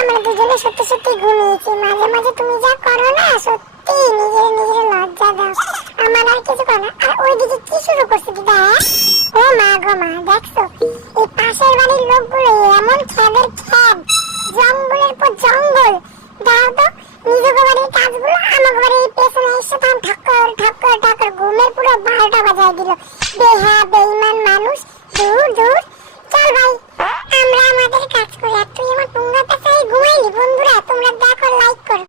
আমরা দুজনে সত্যি সত্যি ঘুমিয়েছি। মাঝে মাঝে তুমি যা করো না, সত্যি নিজের নিজের লজ্জা দাও। আমার আর কিছু করো না। আর ওইদিকে কি শুরু করছে দিদা? ও মা গো মা, দেখছো এই পাশের বাড়ির লোকগুলো এমন খ্যাদের খ্যাদ, জঙ্গলের পর জঙ্গল। দাও তো নিজের বাড়ির কাজগুলো আমার বাড়ির পেছনে এসে তখন ঠক্কর ঠক্কর ঠক্কর ঘুমের পুরো 12টা বাজায় দিল। বেহা বেঈমান মানুষ, দূর দূর। চল ভাই, আমরা আমাদের কাজ করি, আর তুই আমার টুঙ্গাটা চাই ঘুমাইলি। বন্ধুরা তোমরা দেখো, লাইক করো।